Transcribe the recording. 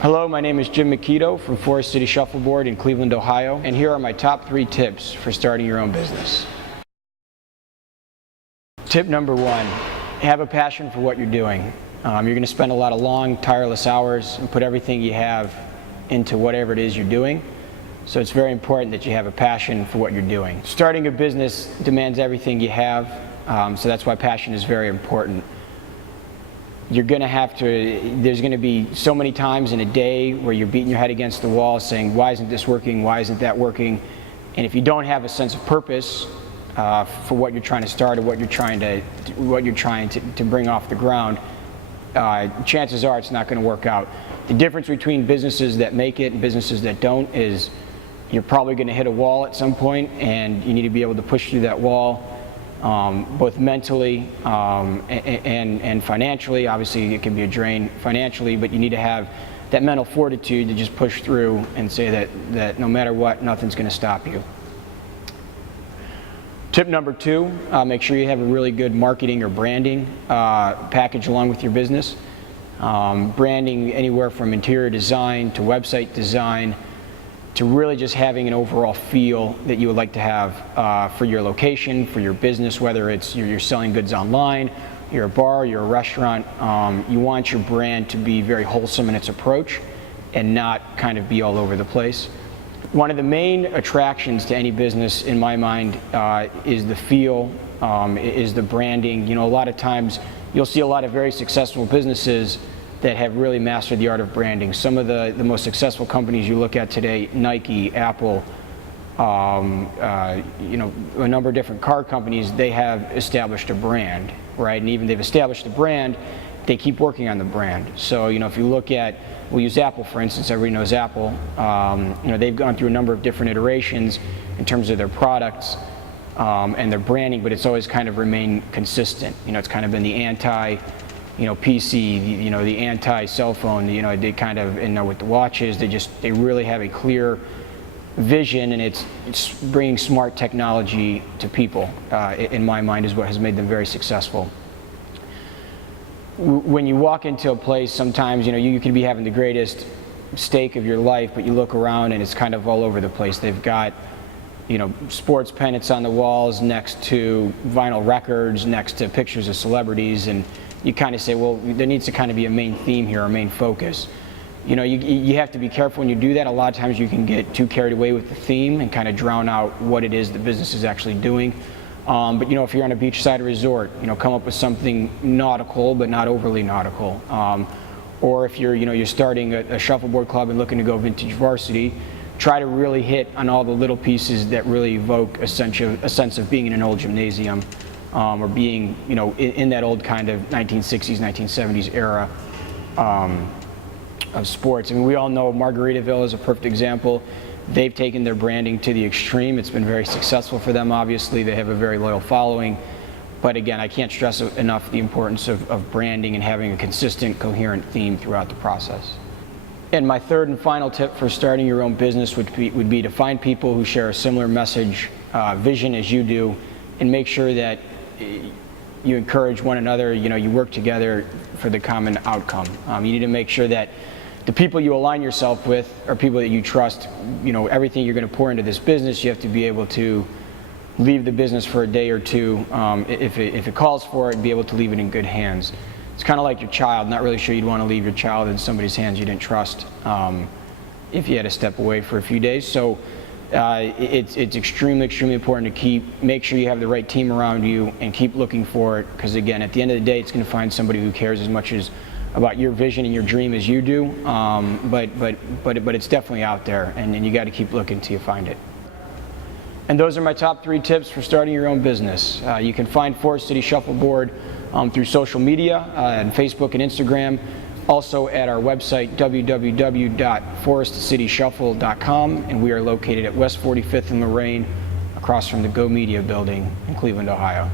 Hello, my name is Jim Miketo from Forest City Shuffleboard in Cleveland, Ohio, and here are my top 3 tips for starting your own business. Tip number 1, have a passion for what you're doing. You're going to spend a lot of long, tireless hours and put everything you have into whatever it is you're doing. So it's very important that you have a passion for what you're doing. Starting a business demands everything you have, so that's why passion is very important. You're going to have to, there's going to be so many times in a day where you're beating your head against the wall saying, why isn't this working, why isn't that working? And if you don't have a sense of purpose for what you're trying to start or what you're trying to bring off the ground, chances are it's not going to work out. The difference between businesses that make it and businesses that don't is you're probably going to hit a wall at some point, and you need to be able to push through that wall, both mentally and financially. Obviously it can be a drain financially, but you need to have that mental fortitude to just push through and say that no matter what, nothing's going to stop you. Tip number 2, make sure you have a really good marketing or branding package along with your business. Branding anywhere from interior design to website design to really just having an overall feel that you would like to have for your location, for your business, whether it's you're selling goods online, you're a bar, you're a restaurant. You want your brand to be very wholesome in its approach and not kind of be all over the place. One of the main attractions to any business, in my mind, is the feel, is the branding. You know, a lot of times you'll see a lot of very successful businesses that have really mastered the art of branding. Some of the most successful companies you look at today, Nike, Apple, you know, a number of different car companies, they have established a brand, right? And even they've established a brand, they keep working on the brand. So, you know, if you look at, we'll use Apple for instance, everybody knows Apple. You know, they've gone through a number of different iterations in terms of their products and their branding, but it's always kind of remained consistent. You know, it's kind of been the anti, you know, PC, you know, the anti-cell phone, you know, they kind of, you know, with the watches, they really have a clear vision, and it's bringing smart technology to people, in my mind, is what has made them very successful. When you walk into a place, sometimes, you know, you can be having the greatest steak of your life, but you look around and it's kind of all over the place. They've got, you know, sports pennants on the walls next to vinyl records, next to pictures of celebrities, and you kind of say, well, there needs to kind of be a main theme here, a main focus. You know, you have to be careful when you do that. A lot of times you can get too carried away with the theme and kind of drown out what it is the business is actually doing. But you know, if you're on a beachside resort, you know, come up with something nautical but not overly nautical. Or if you're starting a shuffleboard club and looking to go vintage varsity, try to really hit on all the little pieces that really evoke a sense of being in an old gymnasium, or being, you know, in that old kind of 1960s, 1970s era of sports. I mean, we all know Margaritaville is a perfect example. They've taken their branding to the extreme. It's been very successful for them, obviously. They have a very loyal following. But again, I can't stress enough the importance of branding and having a consistent, coherent theme throughout the process. And my third and final tip for starting your own business would be to find people who share a similar message, vision as you do, and make sure that you encourage one another. You know, you work together for the common outcome. You need to make sure that the people you align yourself with are people that you trust. You know, everything you're going to pour into this business, you have to be able to leave the business for a day or two. If it calls for it, be able to leave it in good hands. It's kind of like your child. Not really sure you'd want to leave your child in somebody's hands you didn't trust if you had to step away for a few days. So it's extremely important to make sure you have the right team around you and keep looking for it, because again, at the end of the day, it's going to find somebody who cares as much about your vision and your dream as you do. But it's definitely out there, and you got to keep looking till you find it. And those are my top 3 tips for starting your own business. You can find Forest City Shuffleboard through social media and Facebook and Instagram. Also at our website, www.forestcityshuffle.com, and we are located at West 45th and Lorraine, across from the Go Media building in Cleveland, Ohio.